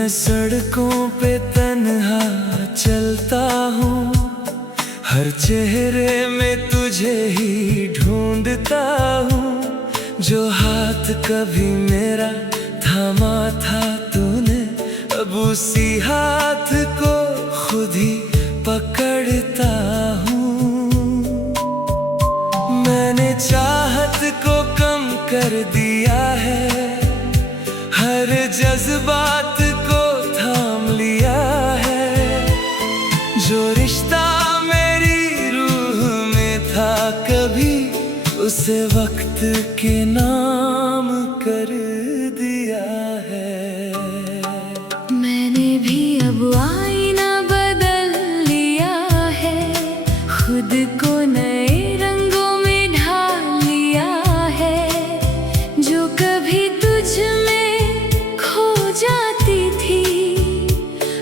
मैं सड़कों पे तन्हा चलता हूँ, हर चेहरे में तुझे ही ढूंढता हूँ। जो हाथ कभी मेरा थामा था तूने, अब उसी हाथ को खुद ही पकड़ता हूँ। मैंने चाहत को कम कर दिया है, हर जज्बात को थाम लिया है। जो रिश्ता मेरी रूह में था कभी, उसे वक्त के नाम कर दिया है। मैंने भी अब आईना बदल लिया है, खुद को नए रंगों में ढाल लिया है। जो कभी तुझ में खो जाती थी,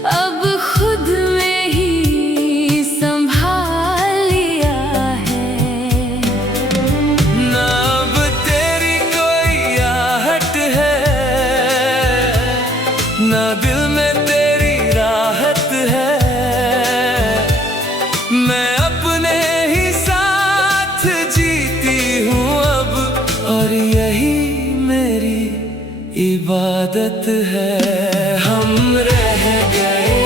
अब खुद में ही संभाल लिया है। ना अब तेरी कोई आहट है, ना दिल में तेरी राहत है। मैं अपने ही साथ जीती हूँ अब, और यही मेरी इबादत है। हम रह गए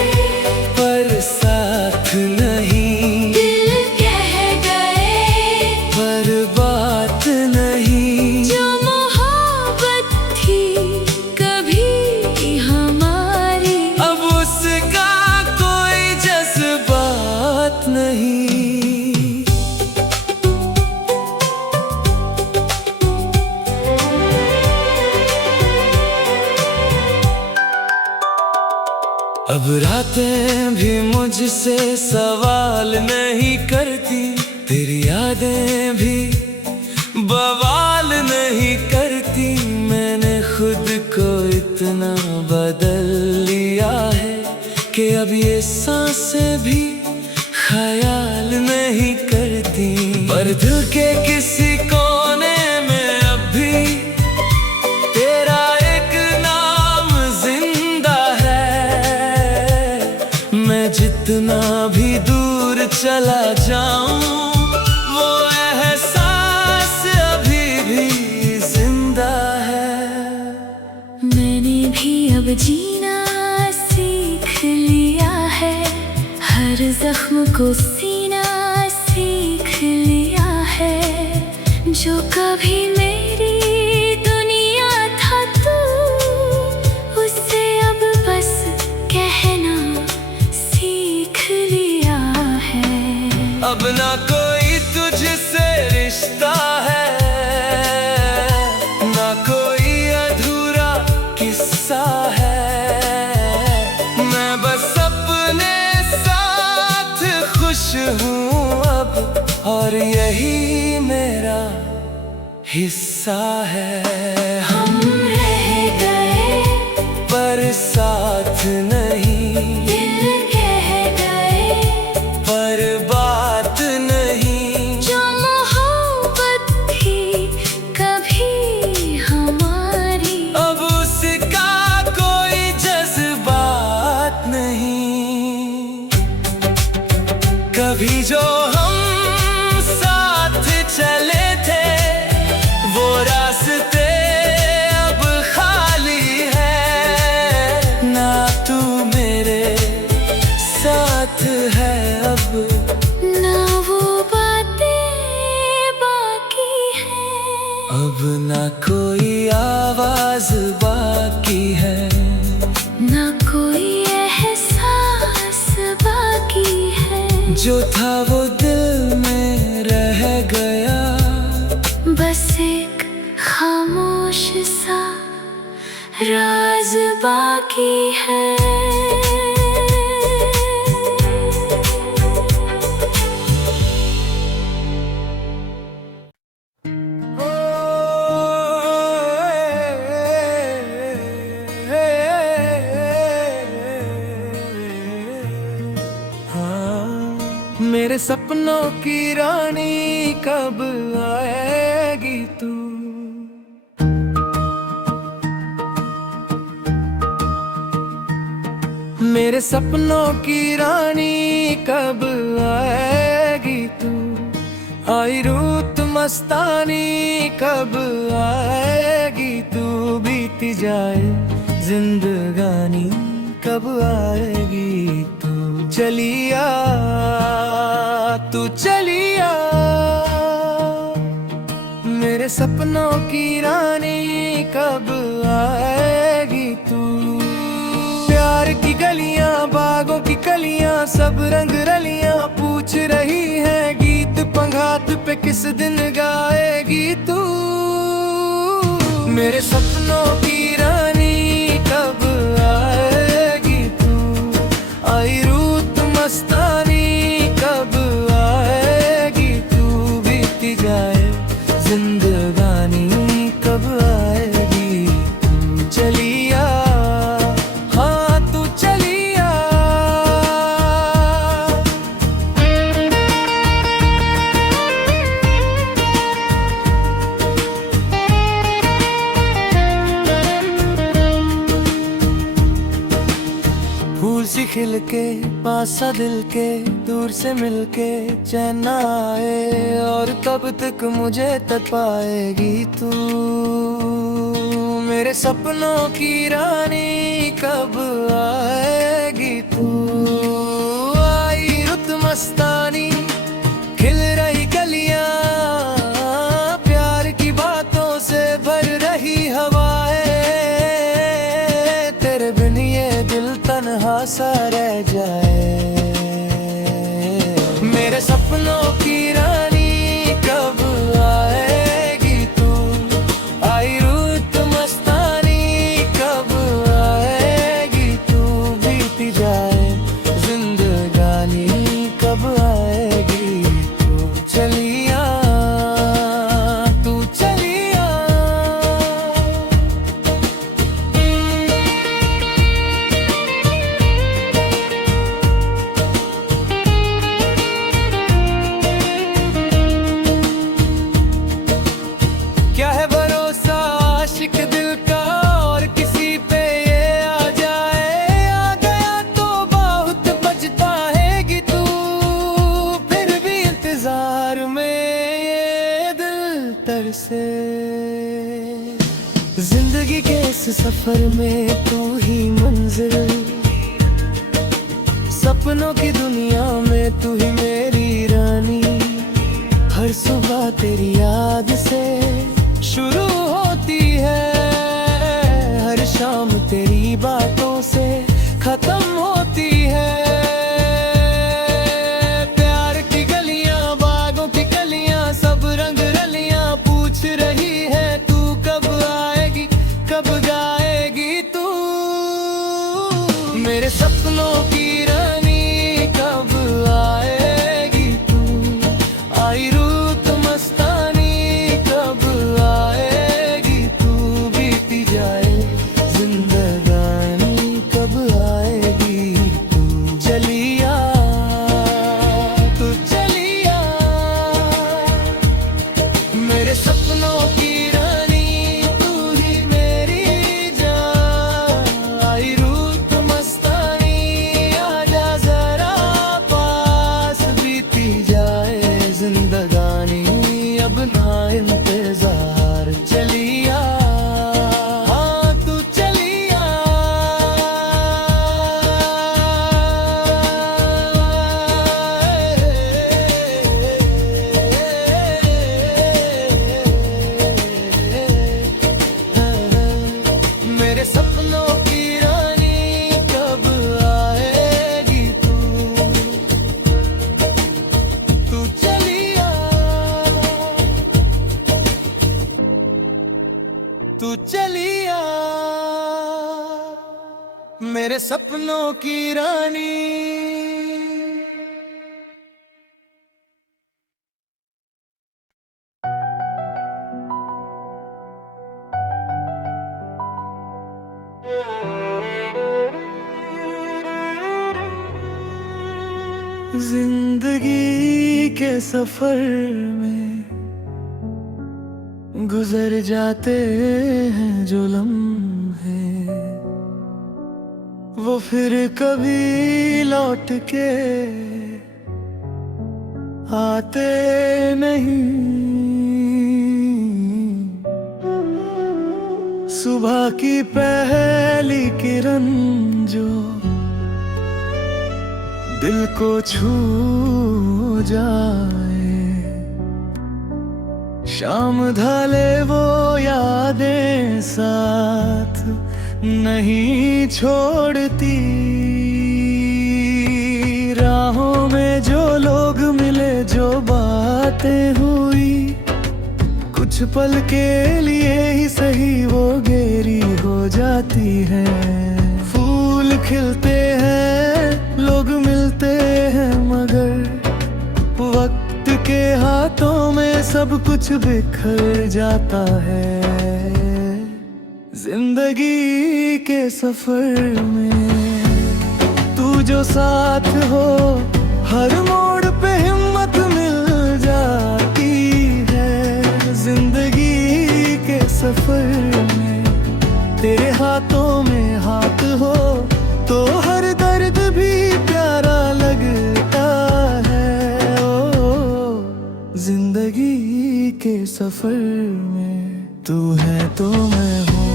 पर साथ नहीं, दिल कह गए पर बात नहीं। जो मोहब्बत थी कभी हमारी, अब उसका कोई जज्बात नहीं। अब रातें भी मुझसे सवाल नहीं करती, तेरी यादें भी बवाल नहीं करती। मैंने खुद को इतना बदल लिया है कि अब ये सांसें भी ख्याल नहीं करती। पर दिल के किसी कोने में अब भी तेरा एक नाम जिंदा है। मैं जितना भी दूर चला जाऊं, वो एहसास अभी भी जिंदा है। मैंने भी अब जीना सीख लिया है, हर जख्म को सीना सीख लिया है। जो कभी मेरी दुनिया था तू, उसे अब बस कहना सीख लिया है। अब ना कोई तुझसे रिश्ता है, ना कोई अधूरा किस्सा है। मैं बस अपने साथ खुश हूँ अब, और यही मेरा हिस्सा है। हम रह गए पर साथ नहीं, दिल कह गए पर बात नहीं। जो मोहब्बत थी कभी हमारी, अब उसका कोई जज्बात नहीं। कभी जो हम साथ चले थे, वो रास्ते अब खाली है। ना तू मेरे साथ है अब, ना वो बातें बाकी हैं। अब ना कोई आवाज बाकी है। ना कोई एहसास बाकी है। जो था वो दिल में रह गया, बस एक खामोश सा राज बाकी है। मेरे सपनों की रानी कब आएगी तू? मेरे सपनों की रानी कब आएगी तू, आई रुत मस्तानी कब आएगी तू, बीती जाए जिंदगानी कब आएगी तू, चलिया तू चलिया, मेरे सपनों की रानी कब आएगी तू। प्यार की गलियां बागों की कलियां सब रंग रलियां पूछ रही हैं, गीत पंघात पे किस दिन गाएगी तू, मेरे सपनों की रानी कब आएगी तू, आई रुत मस्तानी कब आएगी तू, बीती जाए जिंदगानी कब आएगी तू, चलिया हाँ तू चलिया। फूल सी खिल के पास सा दिल के दूर से मिलके चैन ना आए, और कब तक मुझे तक पाएगी तू, मेरे सपनों की रानी कब आएगी तू, आई रुत मस्तानी खिल रही गलियां प्यार की बातों से भर रही हवाएं, तेरे बिन ये दिल तन्हा सा रह जाए, मेरे सपनों की रानी कब आएगी तू, आई रुत मस्तानी कब आएगी तू, बीती जाए जिंदगानी कब आएगी तू, चलिया तू चलिया। क्या है भरोसा आशिक दिल का और किसी पे ये आ जाए, आ गया तो बहुत पछताएगी तू, फिर भी इंतजार में ये दिल तरसे, जिंदगी के इस सफर में तू ही मंजिल, सपनों की दुनिया में तू ही मेरी रानी, हर सुबह तेरी याद से शुरू होती है, हर शाम तेरी बातों से खत्म होती है, प्यार की गलियां बागों की कलियां सब रंग रलियां पूछ रही है, तू कब आएगी कब गाएगी तू, मेरे सपनों की रानी कब आएगी तू, आई रुत मस्तानी कब आएगी तू, बीती जाए जिंदगानी कब आएगी तू, चलिया तू चलिया, मेरे सपनों की रानी तू ही मेरी जान, आई रुत मस्तानी आजा जरा पास, बीती जाए जिंदगानी अब ना इंतजार, चलिया हाँ तू चलिया। मेरे सपनों की रानी कब आएगी तू, तू चलिया तू चलिया, मेरे सपनों की रानी। जिंदगी के सफर में गुजर जाते हैं जो लम्हे, वो फिर कभी लौट के आते नहीं। सुबह की पहली किरण जो दिल को छू जाए, शाम ढले वो यादें साथ नहीं छोड़ती। राहों में जो लोग मिले, जो बातें हुई, कुछ पल के लिए ही सही वो गहरी हो जाती है। फूल खिलते हैं, लोग मिलते हैं, मगर वक्त के हाथों में सब कुछ बिखर जाता है। जिंदगी के सफर में तू जो साथ हो, हर मोड़ पे हिम्मत मिल जाती है। जिंदगी के सफर में तेरे हाथों में हाथ हो तो हर दर्द भी प्यारा लगता है। ओ जिंदगी के सफर में तू है तो मैं हूँ,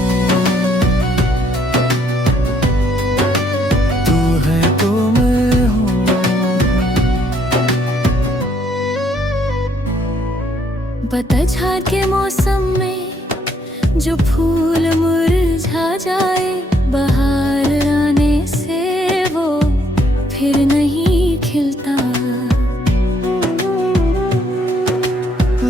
तू है तो मैं हूँ। पतझड़ के मौसम में जो फूल मुरझा जाए, बाहर आने से वो फिर नहीं खिलता।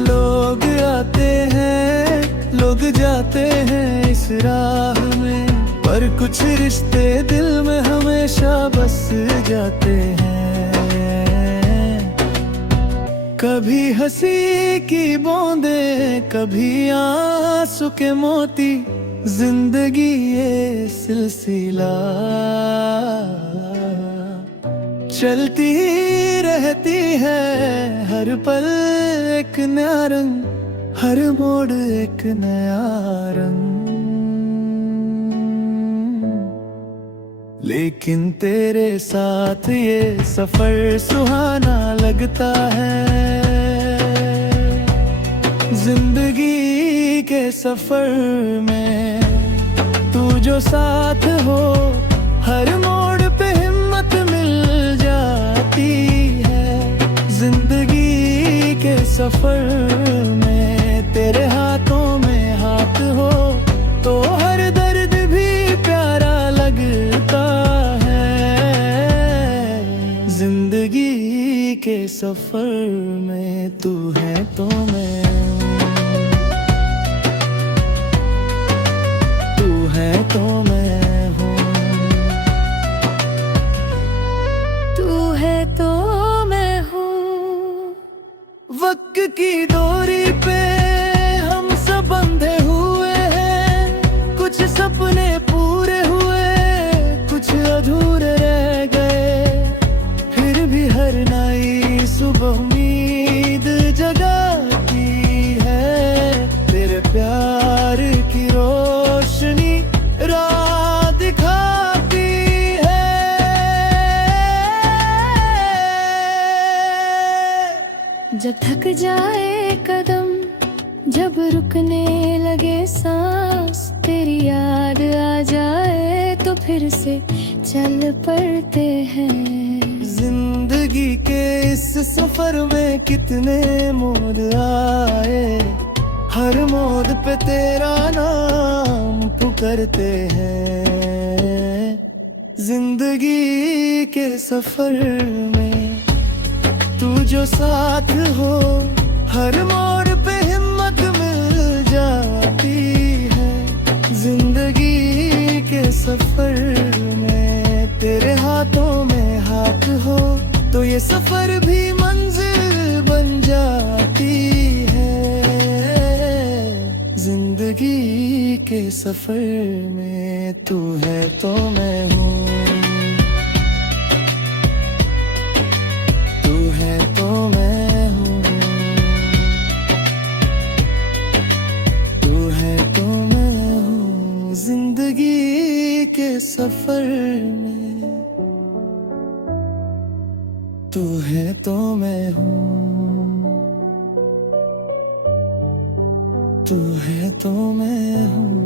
लोग आते हैं, लोग जाते हैं इस राह में, पर कुछ रिश्ते दिल में हमेशा बस जाते हैं। कभी हंसी की बूंदें, कभी आंसू के मोती, जिंदगी ये सिलसिला चलती ही रहती है। हर पल एक नया रंग, हर मोड़ एक नया रंग। लेकिन तेरे साथ ये सफर सुहाना लगता है। जिंदगी के सफर में तू जो साथ हो, हर मोड़ पे हिम्मत मिल जाती है। जिंदगी के सफर में तेरे हाथों में हाथ हो तो हर दर्द भी प्यारा लगता है। जिंदगी के सफर में तू है तो मैं हूँ, तू है तो मैं हूँ, तू है तो मैं हूँ। वक्त की डोरी पे हम सब बंधे हुए हैं। कुछ सपने पूरे हुए, कुछ अधूरे रह गए। फिर भी हर नई सुबह उम्मीद जगाती है। तेरे प्यार की रोशनी राह दिखाती है। जब थक जाए कदम, जब रुकने लगे सांस, तेरी याद आ जाए तो फिर से चल पड़ते हैं। जिंदगी के इस सफर में कितने मोड़ आए, हर मोड़ पे तेरा नाम पुकारते हैं। जिंदगी के सफर में तू जो साथ हो, हर मोड़ पे हिम्मत मिल जाती है। जिंदगी के सफर में तेरे हाथों में हाथ हो तो ये सफर भी मंजिल बन जाती है। जिंदगी के सफर में तू है तो मैं हूँ, तू है तो मैं हूँ, तू है तो मैं हूँ। जिंदगी के सफर में तू है तो मैं हूँ, तू है तो मैं हूँ।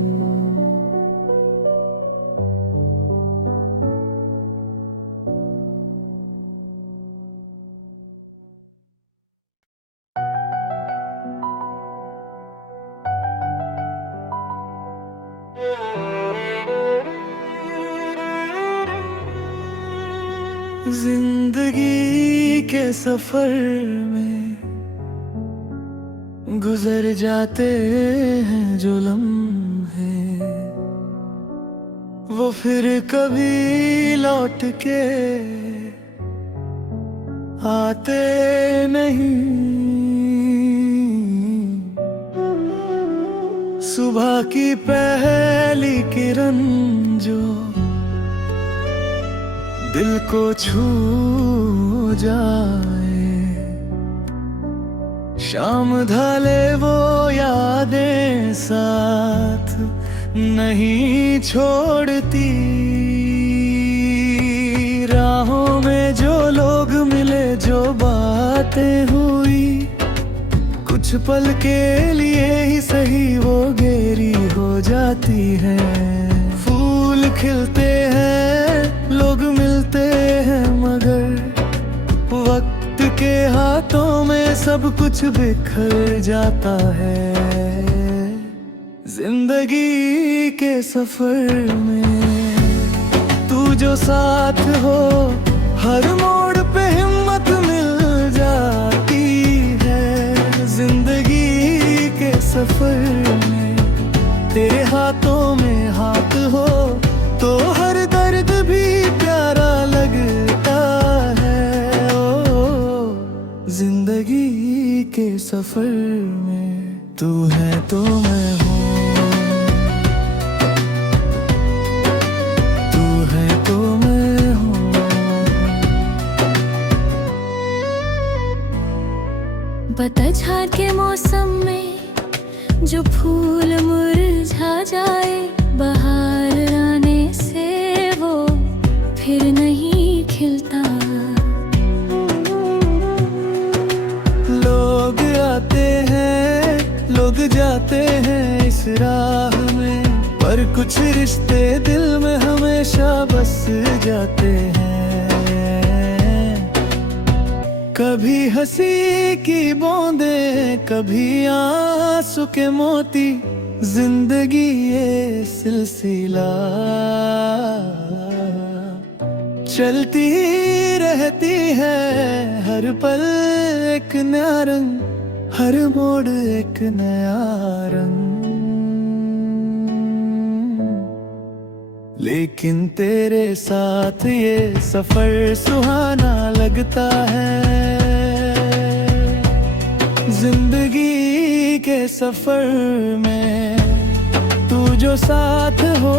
जिंदगी के सफर में गुजर जाते हैं जो लम्हे, वो फिर कभी लौट के आते नहीं। सुबह की पहली किरण जो दिल को छू जाए, शाम ढले वो यादें साथ नहीं छोड़ती। राहों में जो लोग मिले, जो बातें हुई, कुछ पल के लिए ही सही वो गहरी हो जाती है। फूल खिलते हैं, लोग मिलते हैं, मगर वक्त के हाथों में सब कुछ बिखर जाता है। जिंदगी के सफर में तू जो साथ हो, हर मोड़ पे हिम्मत मिल जाती है। जिंदगी के सफर में तेरे हाथों में हाथ हो तो हर दर्द भी प्यारा लगता है। ओ जिंदगी के सफर में तू है तो मैं हूँ, तू है तो मैं हूँ। पतझड़ के मौसम में जो फूल मुरझा जाए, बाहर आने से वो फिर नहीं खिलता। लोग आते हैं, लोग जाते हैं इस राह में, पर कुछ रिश्ते दिल में हमेशा बस जाते हैं। कभी हंसी की बूंदें, कभी आंसू के मोती, जिंदगी ये सिलसिला चलती ही रहती है। हर पल एक नया रंग, हर मोड़ एक नया रंग। लेकिन तेरे साथ ये सफर सुहाना लगता है। जिंदगी के सफर में तू जो साथ हो,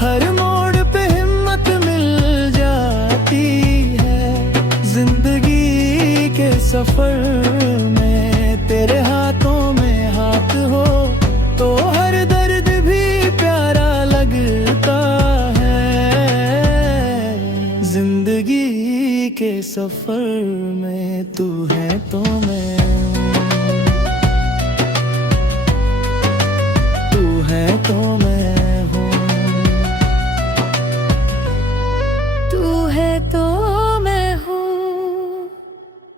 हर मोड़ पे हिम्मत मिल जाती है। जिंदगी के सफर में तेरे हाथों में हाथ हो तो हर दर्द भी प्यारा लगता है। जिंदगी के सफर में तू है तो मैं हूँ, तू है तो मैं हूँ, तू है तो मैं हूँ।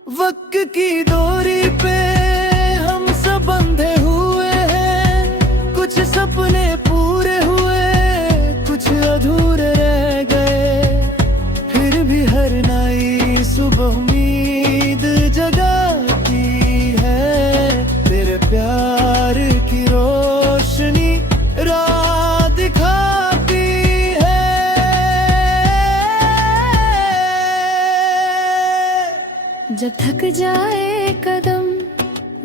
वक्त की डोरी पे हम सब बंधे हुए हैं। कुछ सपने पूरे हुए, कुछ अधूरे रह गए। फिर भी हर नई सुबह उम्मीद जगाती है। तेरे प्यार की रोशनी राह दिखाती है। जब थक जाए कदम,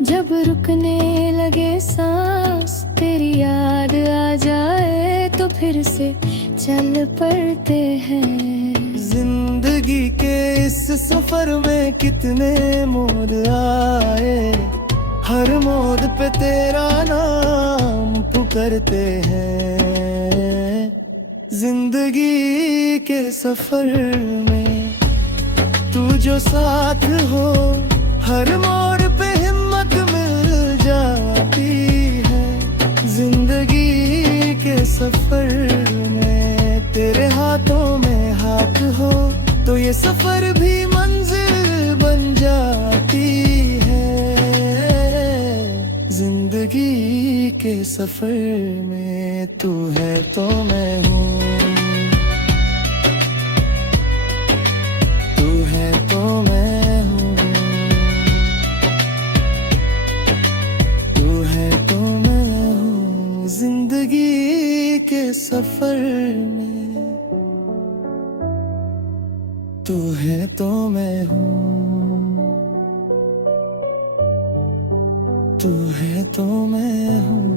जब रुकने लगे सांस, तेरी याद आ जाए तो फिर से चल पड़ते हैं। जिंदगी के इस सफर में कितने मोड़ आए, हर मोड़ पे तेरा नाम पुकारते हैं। जिंदगी के सफर में तू जो साथ हो हर मोड़ पे हिम्मत मिल जाती है। जिंदगी के सफर में तेरे हाथों में हाथ हो तो ये सफर भी मंजिल बन जाती है। जिंदगी के सफर में तू है तो मैं हूँ, तू है तो मैं हूँ, तू है तो मैं हूँ। जिंदगी के सफर में तू है तो मैं हूँ, तू है तो मैं हूँ।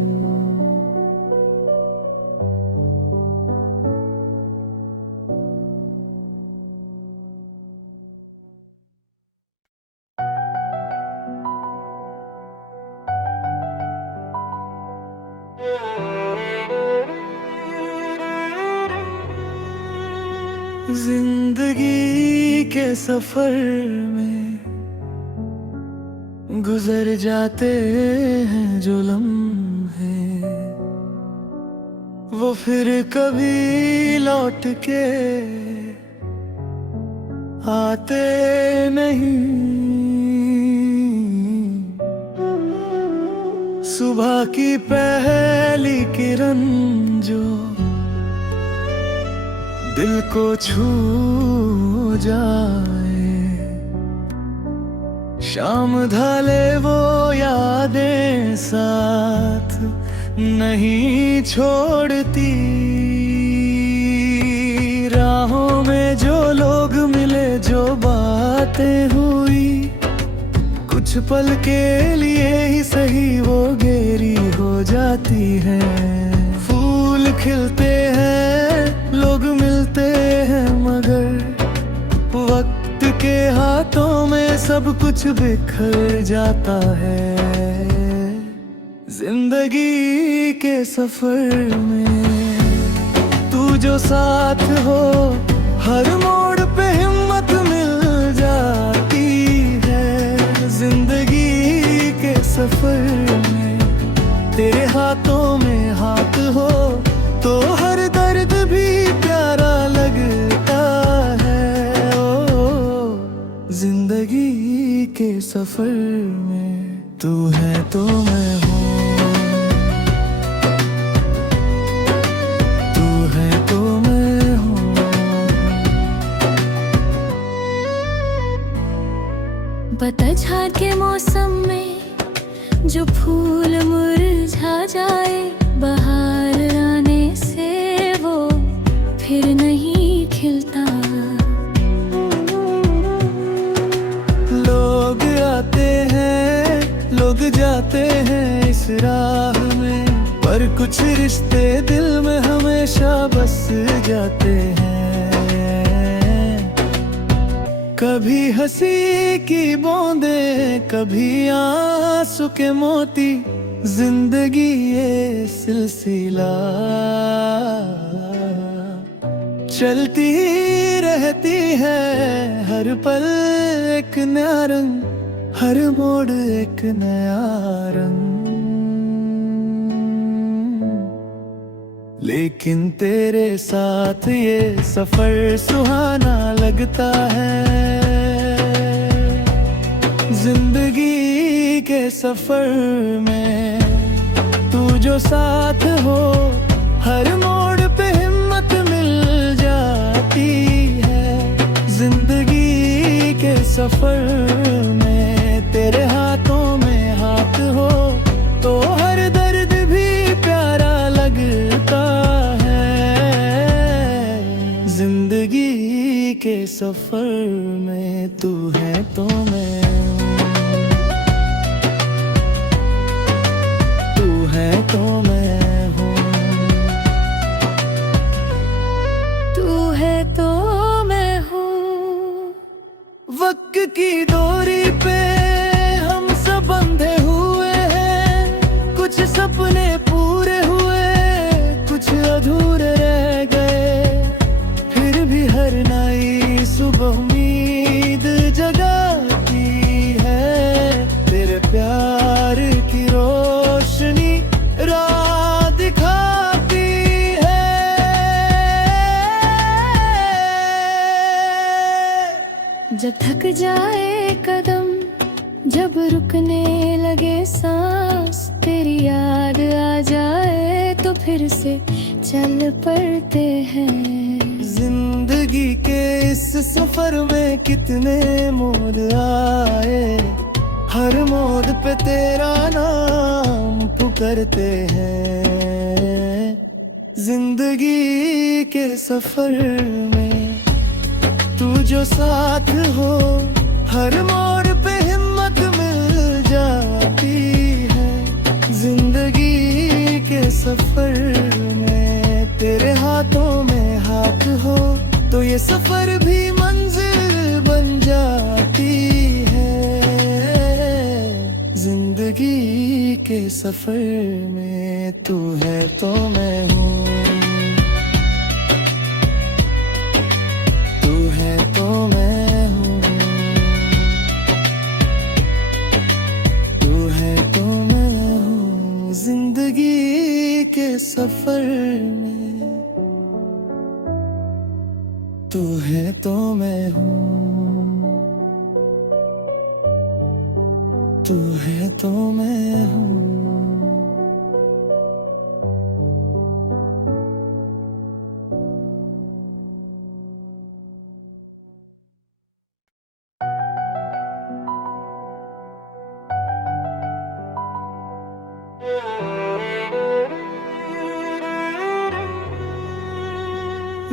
जिंदगी के सफर में गुजर जाते हैं जो लम्हे, वो फिर कभी लौट के आते नहीं। सुबह की पहली किरण जो दिल को छू जाए, शाम ढले वो यादें साथ नहीं छोड़ती। राहों में जो लोग मिले जो बातें हुई, कुछ पल के लिए ही सही वो गहरी हो जाती है। फूल खिलते हैं लोग मिलते हैं मगर वक्त के हाथों में सब कुछ बिखर जाता है। जिंदगी के सफर में तू जो साथ हो हर मोड़ पे हिम्मत मिल जाती है। जिंदगी के सफर में तेरे हाथों में हाथ हो तो हर दर्द भी प्यारा लगता है। ओ जिंदगी के सफर में तू है तो मैं हूँ, तू है तो मैं हूँ। पतझड़ के मौसम में जो फूल मुरझा जाए, बाहर आने से वो फिर नहीं खिलता। लोग आते हैं लोग जाते हैं इस राह में, पर कुछ रिश्ते दिल में हमेशा बस जाते हैं। कभी हंसी की बूंदें कभी आंसू के मोती, जिंदगी ये सिलसिला चलती ही रहती है। हर पल एक नया रंग, हर मोड़ एक नया रंग। लेकिन तेरे साथ ये सफर सुहाना लगता है। जिंदगी के सफर में तू जो साथ हो हर मोड़ पे हिम्मत मिल जाती है। जिंदगी के सफर में तेरे हाथों में हाथ हो तो हर दर्द भी प्यारा लगता है। जिंदगी के सफर में तू है तो मैं तो मैं हूँ, तू है तो मैं हूँ। वक्त की डोरी पे हम सब बंधे हुए हैं। कुछ सपने पूरे हुए कुछ अधूरे रह गए, फिर भी हर नई सुबह उम्मीद प्यार की रोशनी राह दिखाती है। जब थक जाए कदम, जब रुकने लगे सांस, तेरी याद आ जाए तो फिर से चल पड़ते हैं। जिंदगी के इस सफर में कितने मोड़ आए, हर मोड़ पे तेरा नाम पुकारते हैं। जिंदगी के सफर में तू जो साथ हो, हर मोड़ पे हिम्मत मिल जाती है। जिंदगी के सफर में तेरे हाथों में हाथ हो तो ये सफर भी मंजिल बन जाती है। जिंदगी के सफर में तू है तो मैं हूँ, तू है तो मैं हूँ, तू है तो मैं हूँ। जिंदगी के सफर में तू है तो मैं हूँ, तू है तो मैं हूँ।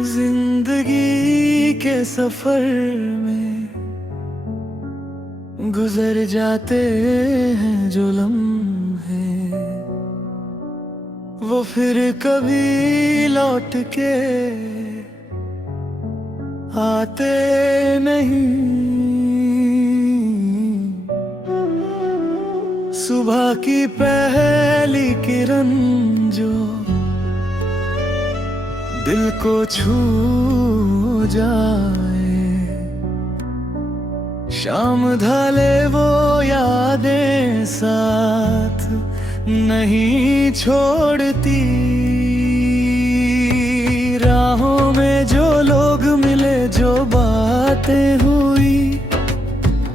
जिंदगी के सफर में गुजर जाते हैं जो लम्हे, वो फिर कभी लौट के आते नहीं। सुबह की पहली किरण जो दिल को छू जाए, शाम ढले वो यादें साथ नहीं छोड़ती। राहों में जो लोग मिले, जो बातें हुई,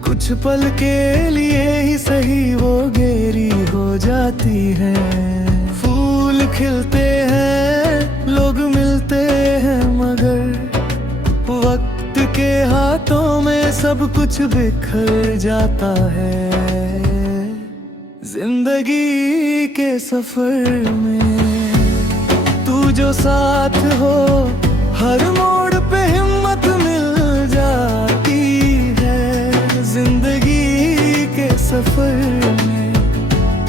कुछ पल के लिए ही सही वो गहरी हो जाती है। फूल खिलते हैं, लोग मिलते हैं, मगर वक्त के हाथों में सब कुछ बिखर जाता है। जिंदगी के सफर में तू जो साथ हो, हर मोड़ पे हिम्मत मिल जाती है। जिंदगी के सफर में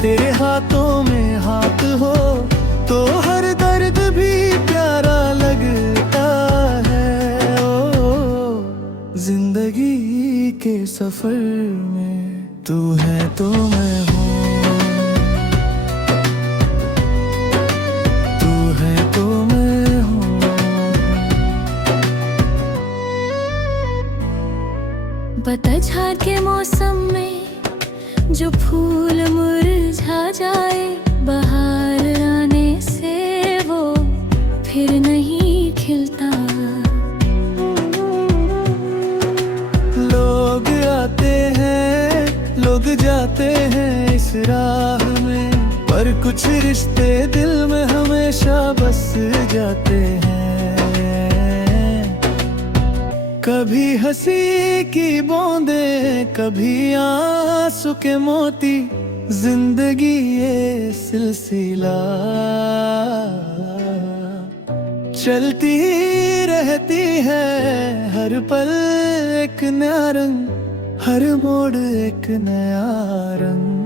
तेरे हाथों में हाथ हो तो हर दर्द भी प्यारा लगता है। ओ जिंदगी के सफर में तू है तो मैं हूँ, तू है तो मैं हूँ। पतझड़ के मौसम में जो फूल मुरझा जाए, बाहर आने से वो फिर नहीं खिलता। लोग आते हैं, लोग जाते हैं इस राह में, पर कुछ रिश्ते दिल में हमेशा बस जाते हैं। कभी हंसी की बूंदें, कभी आंसू के मोती, जिंदगी ये सिलसिला चलती ही रहती है। हर पल एक नया रंग, हर मोड़ एक नया रंग।